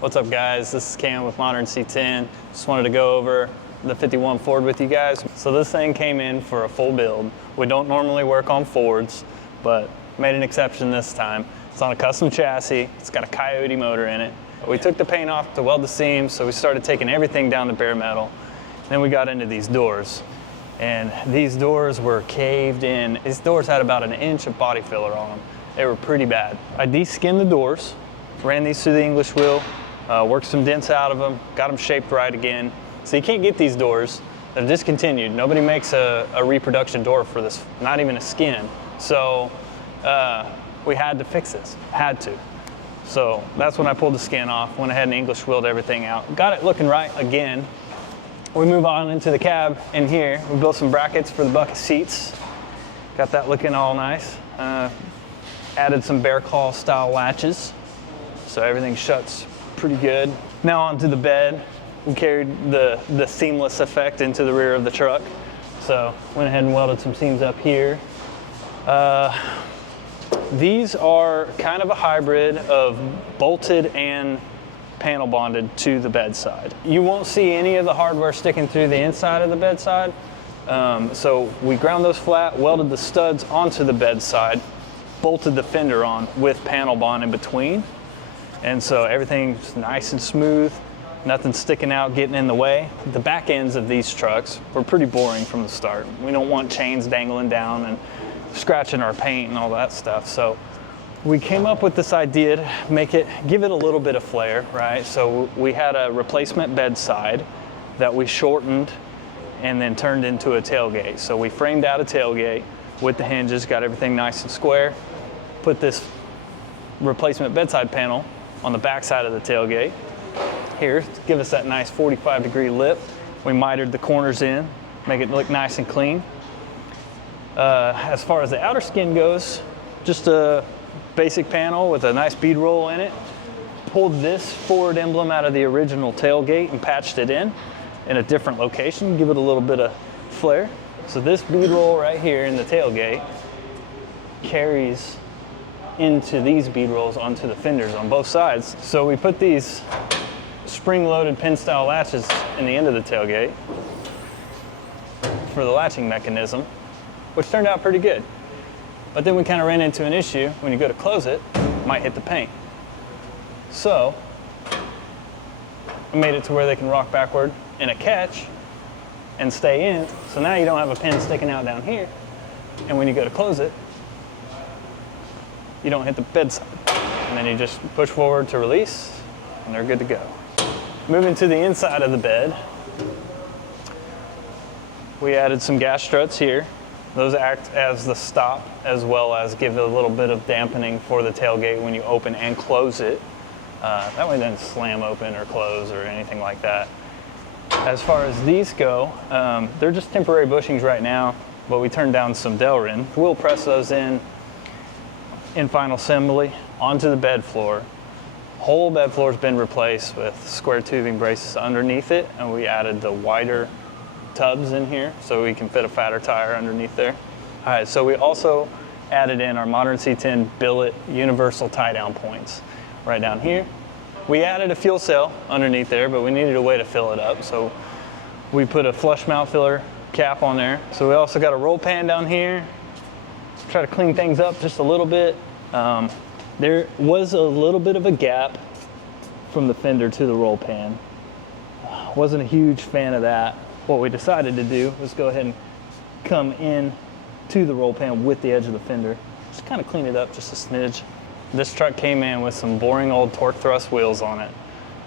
What's up guys, this is Cam with Modern C10. Just wanted to go over the 51 Ford with you guys. So this thing came in for a full build. We don't normally work on Fords, but made an exception this time. It's on a custom chassis. It's got a COYOTE motor in it. We took the paint off to weld the seams, so we started taking everything down to bare metal. Then we got into these doors. And these doors were caved in. These doors had about an inch of body filler on them. They were pretty bad. I de-skinned the doors, ran these through the English wheel, worked some dents out of them, got them shaped right again. So you can't get these doors. They're discontinued. Nobody makes a reproduction door for this, not even a skin. So we had to fix this, had to. So that's when I pulled the skin off, went ahead and English wheeled everything out. Got it looking right again. We move on into the cab in here. We built some brackets for the bucket seats. Got that looking all nice. Added some bear claw style latches, so everything shuts pretty good. Now onto the bed. We carried the seamless effect into the rear of the truck. So went ahead and welded some seams up here. These are kind of a hybrid of bolted and panel bonded to the bedside. You won't see any of the hardware sticking through the inside of the bedside. So we ground those flat, welded the studs onto the bedside, bolted the fender on with panel bond in between. And so everything's nice and smooth, nothing sticking out, getting in the way. The back ends of these trucks were pretty boring from the start. We don't want chains dangling down and scratching our paint and all that stuff. So we came up with this idea to give it a little bit of flair, right? So we had a replacement bedside that we shortened and then turned into a tailgate. So we framed out a tailgate with the hinges, got everything nice and square, put this replacement bedside panel on the back side of the tailgate. Here, to give us that nice 45-degree lip. We mitered the corners in, make it look nice and clean. As far as the outer skin goes, just a basic panel with a nice bead roll in it. Pulled this Ford emblem out of the original tailgate and patched it in a different location, give it a little bit of flair. So this bead roll right here in the tailgate carries into these bead rolls onto the fenders on both sides. So we put these spring-loaded pin-style latches in the end of the tailgate for the latching mechanism, which turned out pretty good. But then we kind of ran into an issue. When you go to close it, it might hit the paint. So I made it to where they can rock backward in a catch and stay in. So now you don't have a pin sticking out down here. And when you go to close it, you don't hit the bedside. And then you just push forward to release and they're good to go. Moving to the inside of the bed, we added some gas struts here. Those act as the stop, as well as give it a little bit of dampening for the tailgate when you open and close it. That way it doesn't slam open or close or anything like that. As far as these go, they're just temporary bushings right now, but we turned down some Delrin. We'll press those in final assembly onto the bed floor. Whole bed floor has been replaced with square tubing braces underneath it, and we added the wider tubs in here so we can fit a fatter tire underneath there. All right, so we also added in our Modern C10 billet universal tie down points right down here. We added a fuel cell underneath there, but we needed a way to fill it up, so we put a flush mount filler cap on there. So we also got a roll pan down here. Try to clean things up just a little bit. There was a little bit of a gap from the fender to the roll pan. Wasn't a huge fan of that. What we decided to do was go ahead and come in to the roll pan with the edge of the fender. Just kind of clean it up just a smidge. This truck came in with some boring old torque thrust wheels on it.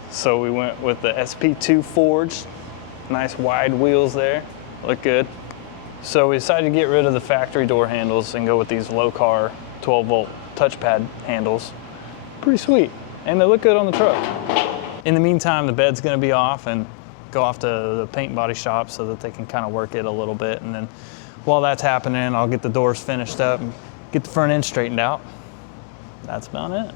So we went with the SP2 forged, nice wide wheels there, look good. So we decided to get rid of the factory door handles and go with these low car 12-volt touchpad handles. Pretty sweet, and they look good on the truck. In the meantime, the bed's gonna be off and go off to the paint and body shop so that they can kind of work it a little bit. And then while that's happening, I'll get the doors finished up and get the front end straightened out. That's about it.